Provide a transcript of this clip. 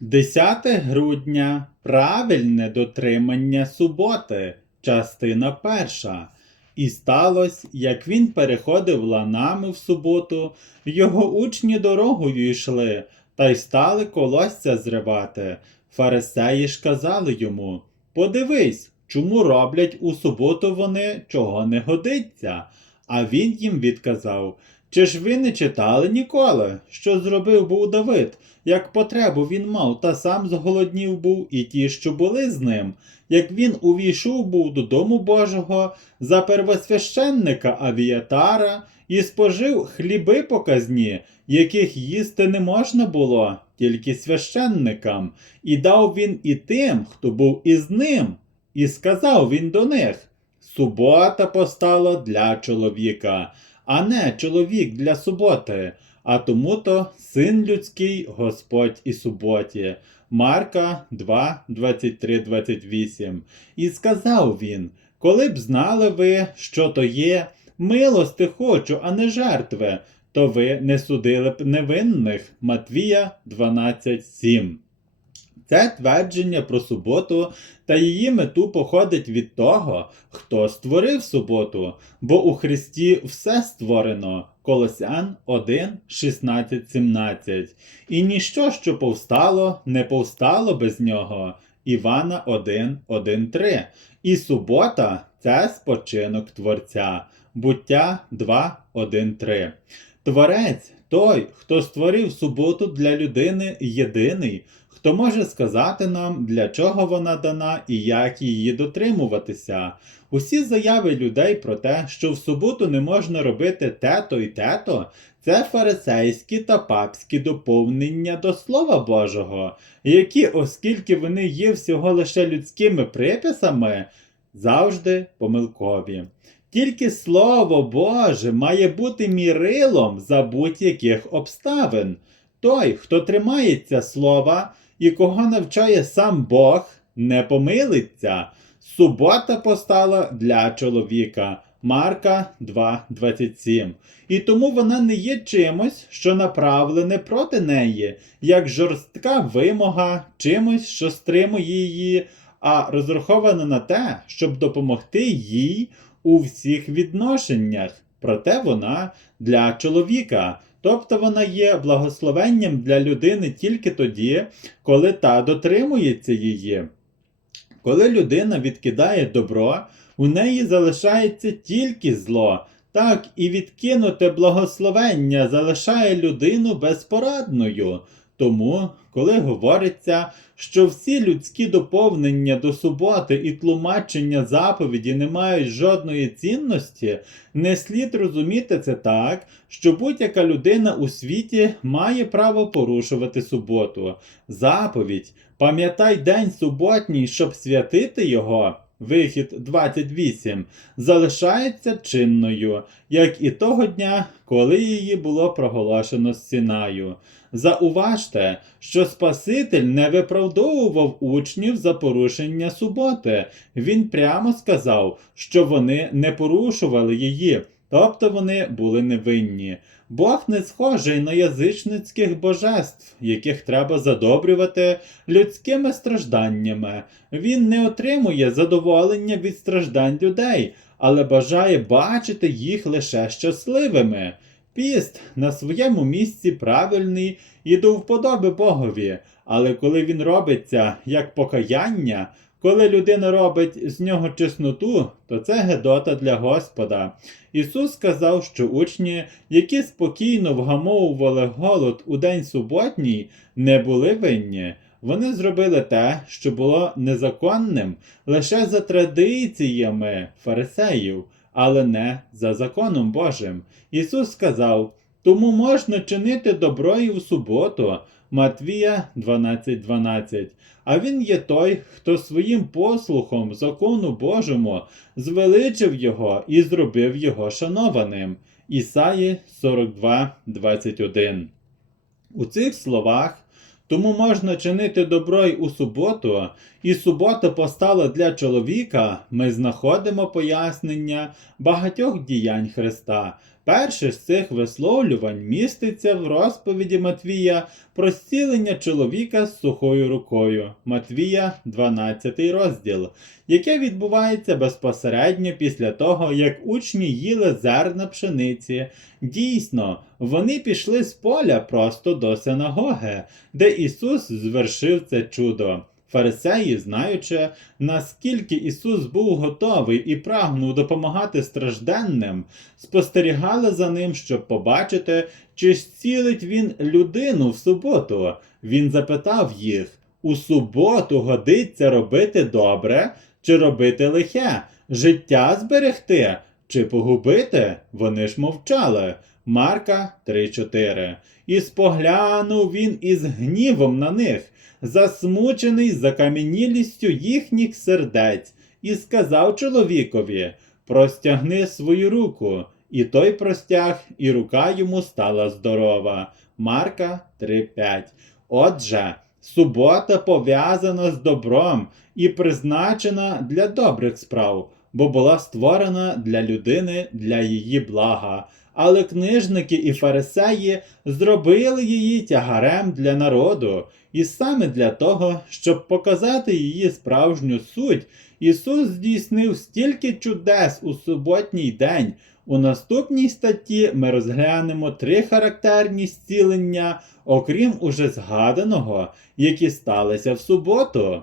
10 грудня правильне дотримання суботи, частина перша. І сталося, як він переходив ланами в суботу, його учні дорогою йшли, та й стали колосся зривати. Фарисеї ж казали йому: Подивись, чому роблять у суботу вони, чого не годиться. А він їм відказав: Чи ж ви не читали ніколи, що зробив був Давид, як потребу він мав, та сам зголоднів був, і ті, що були з ним, як він увійшов був до дому Божого за первосвященника Авіатара і спожив хліби показні, яких їсти не можна було, тільки священникам, і дав він і тим, хто був із ним, і сказав він до них: Субота постала для чоловіка, а не чоловік для суботи. А тому то син людський Господь і суботі. Марка 2, 23, 28. І сказав він: Коли б знали ви, що то є, милости хочу, а не жертви, то ви не судили б невинних. Матвія 12, 7. Це твердження про суботу та її мету походить від того, хто створив суботу, бо у Христі все створено. Колосян 1, 16, 17. І ніщо, що повстало, не повстало без нього. Івана 1, 1, 3. І субота це спочинок Творця. Буття 2, 1, 3. Творець той, хто створив суботу для людини єдиний, хто може сказати нам, для чого вона дана і як її дотримуватися. Усі заяви людей про те, що в суботу не можна робити те-то і те-то, це фарисейські та папські доповнення до Слова Божого, які, оскільки вони є всього лише людськими приписами, завжди помилкові. Тільки Слово Боже має бути мірилом за будь-яких обставин. Той, хто тримається слова і кого навчає сам Бог, не помилиться. Субота постала для чоловіка. Марка 2.27. І тому вона не є чимось, що направлене проти неї, як жорстка вимога, чимось, що стримує її, а розрахована на те, щоб допомогти їй у всіх відношеннях. Проте вона для чоловіка. Тобто вона є благословенням для людини тільки тоді, коли та дотримується її. Коли людина відкидає добро, у неї залишається тільки зло. Так і відкинуте благословення залишає людину безпорадною. Тому, коли говориться, що всі людські доповнення до суботи і тлумачення заповіді не мають жодної цінності, не слід розуміти це так, що будь-яка людина у світі має право порушувати суботу. Заповідь, пам'ятай день суботній, щоб святити його. Вихід 28 залишається чинною, як і того дня, коли її було проголошено стіною. Зауважте, що Спаситель не виправдовував учнів за порушення суботи. Він прямо сказав, що вони не порушували її, тобто вони були невинні. Бог не схожий на язичницьких божеств, яких треба задобрювати людськими стражданнями. Він не отримує задоволення від страждань людей, але бажає бачити їх лише щасливими. Піст на своєму місці правильний і до вподоби Богові, але коли він робиться як покаяння, коли людина робить з нього чесноту, то це гедота для Господа. Ісус сказав, що учні, які спокійно вгамовували голод у день суботній, не були винні. Вони зробили те, що було незаконним лише за традиціями фарисеїв, але не за законом Божим. Ісус сказав: тому можна чинити добро і в суботу. Матвія 12.12. 12. А він є той, хто своїм послухом закону Божому звеличив його і зробив його шанованим. Ісаї 42.21. У цих словах тому можна чинити добро й у суботу, і субота постала для чоловіка, ми знаходимо пояснення багатьох діянь Христа. Перше з цих висловлювань міститься в розповіді Матвія про зцілення чоловіка з сухою рукою. Матвія, 12 розділ, яке відбувається безпосередньо після того, як учні їли зерна пшениці. Дійсно, вони пішли з поля просто до синагоги, де Ісус звершив це чудо. Фарисеї, знаючи, наскільки Ісус був готовий і прагнув допомагати стражденним, спостерігали за ним, щоб побачити, чи зцілить він людину в суботу. Він запитав їх: у суботу годиться робити добре чи робити лихе, життя зберегти чи погубити? Вони ж мовчали. Марка 3.4. І споглянув він із гнівом на них, засмучений закам'янілістю їхніх сердець, і сказав чоловікові: Простягни свою руку. І той простяг, і рука йому стала здорова. Марка 3.5. Отже, субота пов'язана з добром і призначена для добрих справ, бо була створена для людини для її блага. Але книжники і фарисеї зробили її тягарем для народу, і саме для того, щоб показати її справжню суть, Ісус здійснив стільки чудес у суботній день. У наступній статті ми розглянемо три характерні зцілення, окрім уже згаданого, які сталися в суботу.